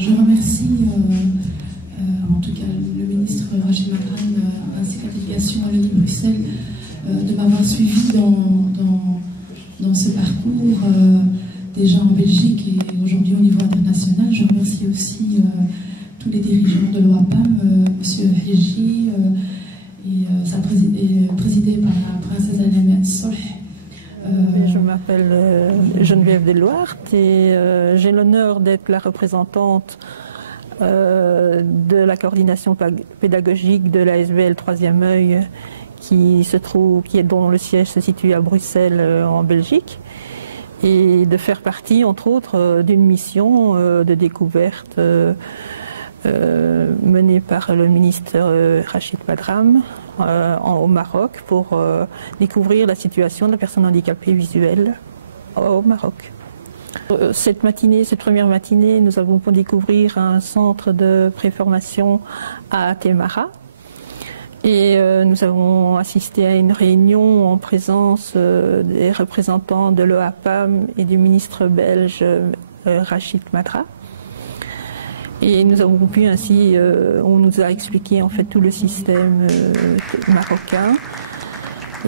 Je remercie en tout cas le ministre Rachid Madran ainsi que la délégation à Wallonie-Bruxelles de m'avoir suivi dans ce parcours déjà en Belgique et aujourd'hui au niveau international. Je remercie aussi tous les dirigeants de l'OAPAM, M. Heji, présidé par la princesse Alem Solh. Je m'appelle Geneviève Deloire et j'ai l'honneur d'être la représentante de la coordination pédagogique de l'ASBL 3e œil dont le siège se situe à Bruxelles en Belgique, et de faire partie entre autres d'une mission de découverte menée par le ministre Rachid Madran au Maroc pour découvrir la situation de la personne handicapée visuelle au Maroc. Cette première matinée, nous avons pu découvrir un centre de préformation à Témara et nous avons assisté à une réunion en présence des représentants de l'OAPAM et du ministre belge Rachid Madran. Et nous avons pu ainsi, on nous a expliqué en fait tout le système marocain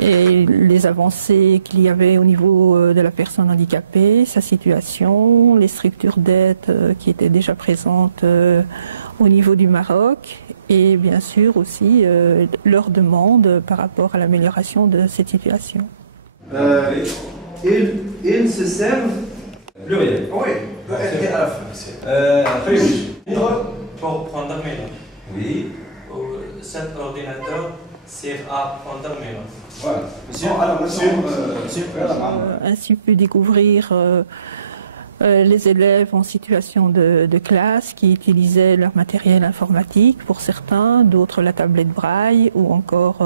et les avancées qu'il y avait au niveau de la personne handicapée, sa situation, les structures d'aide qui étaient déjà présentes au niveau du Maroc et bien sûr aussi leurs demandes par rapport à l'amélioration de cette situation. Ils se servent pluriel. Oui. Pour prendre mes notes. Oui. Cet ordinateur sert à prendre mes notes. Voilà. Ainsi pu découvrir les élèves en situation de classe qui utilisaient leur matériel informatique, pour certains, d'autres la tablette braille ou encore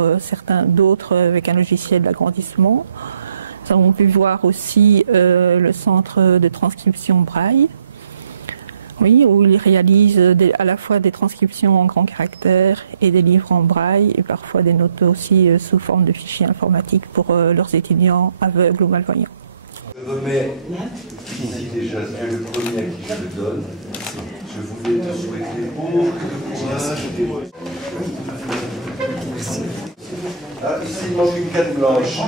d'autres avec un logiciel d'agrandissement. Nous avons pu voir aussi le centre de transcription braille, oui, où ils réalisent à la fois des transcriptions en grands caractères et des livres en braille et parfois des notes aussi sous forme de fichiers informatiques pour leurs étudiants aveugles ou malvoyants. Je remets ici déjà le premier à qui je le donne. Je voulais te souhaiter beaucoup de courage. Ah, ici il manque une canne blanche.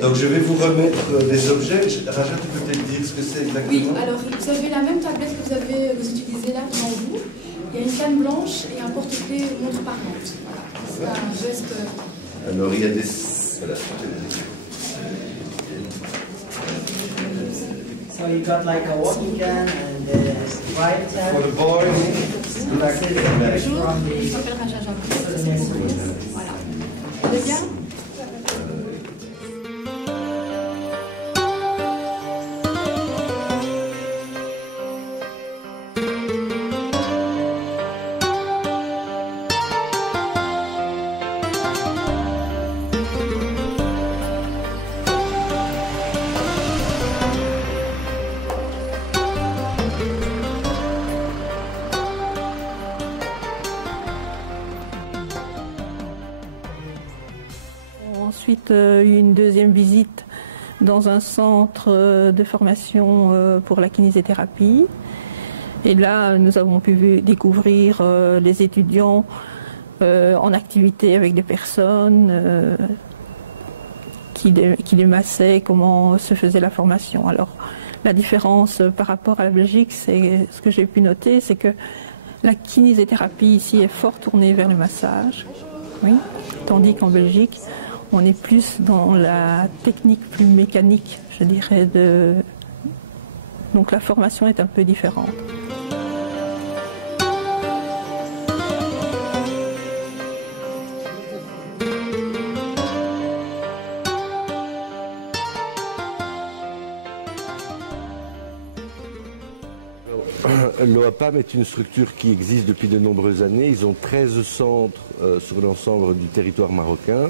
Donc je vais vous remettre des objets. Raja, tu peux peut-être dire ce que c'est exactement? Oui, alors vous avez la même tablette que vous utilisez là devant vous. Il y a une canne blanche et un porte-clés montre parlante. Voilà. C'est un geste. Alors il y a des... Voilà. So you got like a walking can and a white tab. For the boys. Bonjour, je m'appelle Raja Jabri. Voilà. Vous allez bien? Ensuite, une deuxième visite dans un centre de formation pour la kinésithérapie. Et là, nous avons pu découvrir les étudiants en activité avec des personnes qui les massaient, comment se faisait la formation. Alors, la différence par rapport à la Belgique, c'est ce que j'ai pu noter, c'est que la kinésithérapie ici est fort tournée vers le massage, oui, tandis qu'en Belgique, on est plus dans la technique plus mécanique, je dirais. Donc la formation est un peu différente. L'OAPAM est une structure qui existe depuis de nombreuses années. Ils ont 13 centres sur l'ensemble du territoire marocain.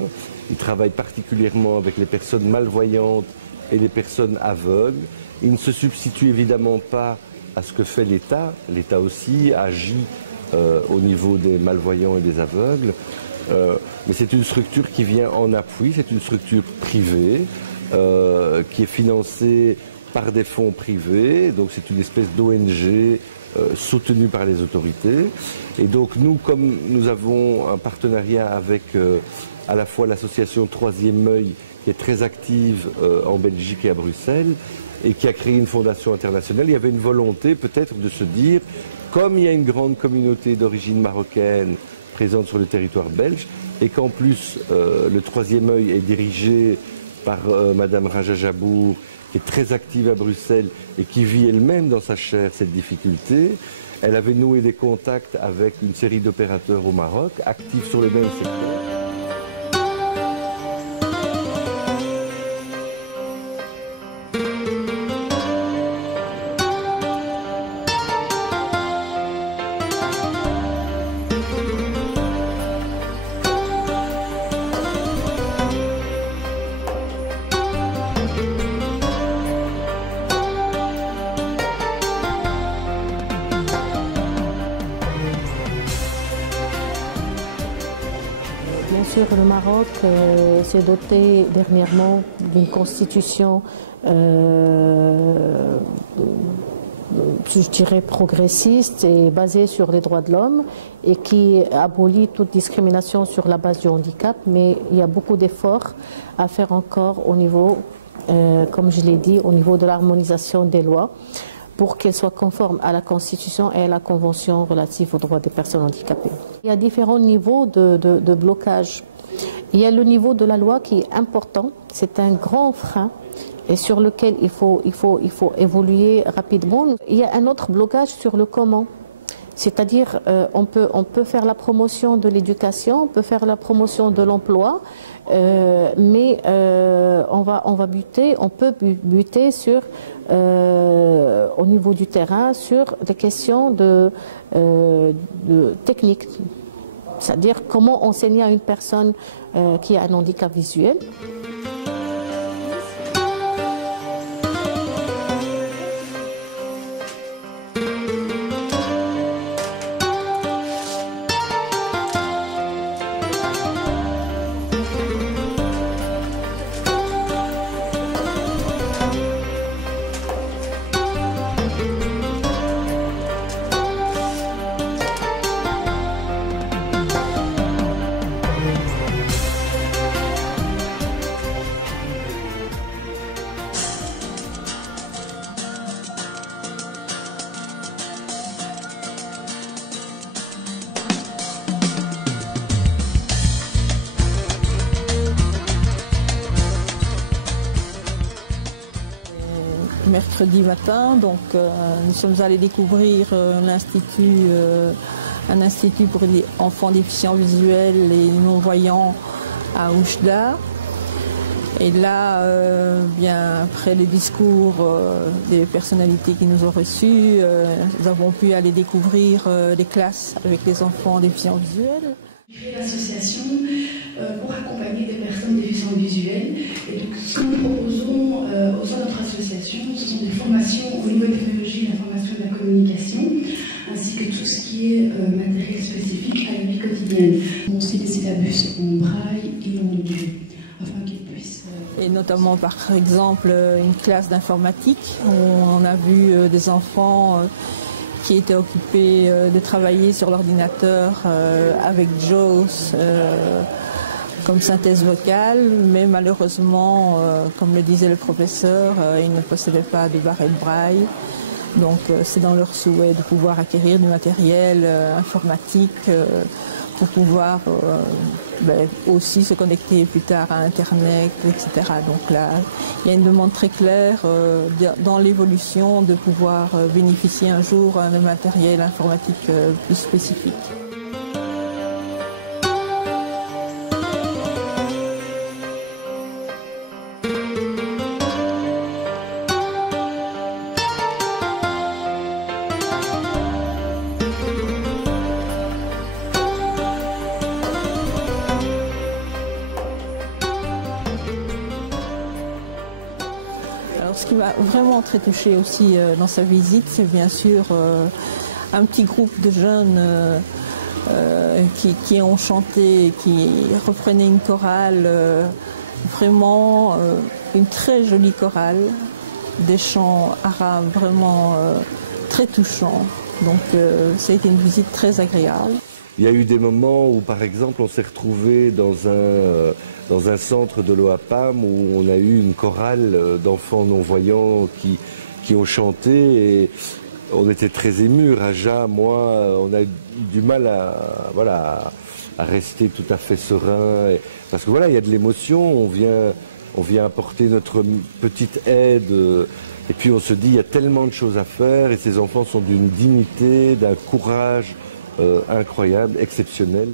Ils travaillent particulièrement avec les personnes malvoyantes et les personnes aveugles. Ils ne se substituent évidemment pas à ce que fait l'État. L'État aussi agit au niveau des malvoyants et des aveugles. Mais c'est une structure qui vient en appui, c'est une structure privée qui est financée par des fonds privés, donc c'est une espèce d'ONG soutenue par les autorités. Et donc nous, comme nous avons un partenariat avec à la fois l'association Troisième Œil, qui est très active en Belgique et à Bruxelles, et qui a créé une fondation internationale, il y avait une volonté peut-être de se dire, comme il y a une grande communauté d'origine marocaine présente sur le territoire belge, et qu'en plus le Troisième Œil est dirigé par Madame Raja Jabour, qui est très active à Bruxelles et qui vit elle-même dans sa chair cette difficulté. Elle avait noué des contacts avec une série d'opérateurs au Maroc, actifs sur le même secteur. Le Maroc s'est doté dernièrement d'une constitution, je dirais, progressiste et basée sur les droits de l'homme et qui abolit toute discrimination sur la base du handicap. Mais il y a beaucoup d'efforts à faire encore au niveau, comme je l'ai dit, au niveau de l'harmonisation des lois, pour qu'elles soient conformes à la Constitution et à la Convention relative aux droits des personnes handicapées. Il y a différents niveaux de blocage. Il y a le niveau de la loi qui est important, c'est un grand frein et sur lequel il faut évoluer rapidement. Il y a un autre blocage sur le comment, c'est-à-dire on peut faire la promotion de l'éducation, on peut faire la promotion de l'emploi, mais on peut buter sur au niveau du terrain sur des questions de technique. C'est-à-dire comment enseigner à une personne qui a un handicap visuel. Mercredi matin, donc nous sommes allés découvrir un institut pour les enfants déficients visuels et non-voyants à Oujda. Et là, bien après les discours des personnalités qui nous ont reçus, nous avons pu aller découvrir les classes avec les enfants déficients visuels. Créer l'association pour accompagner des personnes déficientes visuelles. Et donc, ce que nous proposons au sein de notre association, ce sont des formations au niveau des technologies, la formation de la communication, ainsi que tout ce qui est matériel spécifique à la vie quotidienne. On aussi des syllabus en braille et en audio, afin qu'ils puissent... Et notamment, par exemple, une classe d'informatique, où on a vu des enfants... qui étaient occupés de travailler sur l'ordinateur avec JAWS comme synthèse vocale, mais malheureusement, comme le disait le professeur, ils ne possédaient pas de barrette braille. Donc c'est dans leur souhait de pouvoir acquérir du matériel informatique pour pouvoir aussi se connecter plus tard à Internet, etc. Donc là, il y a une demande très claire dans l'évolution de pouvoir bénéficier un jour d'un matériel informatique plus spécifique. Alors, ce qui m'a vraiment très touchée aussi dans sa visite, c'est bien sûr un petit groupe de jeunes qui ont chanté, qui reprenaient une chorale, vraiment une très jolie chorale, des chants arabes vraiment très touchants. Donc ça a été une visite très agréable. Il y a eu des moments où, par exemple, on s'est retrouvé dans un centre de l'OAPAM où on a eu une chorale d'enfants non-voyants qui ont chanté et on était très émus. Raja, moi, on a eu du mal à rester tout à fait serein. Parce que voilà, il y a de l'émotion, on vient apporter notre petite aide. Et puis on se dit, il y a tellement de choses à faire et ces enfants sont d'une dignité, d'un courage incroyable, exceptionnel.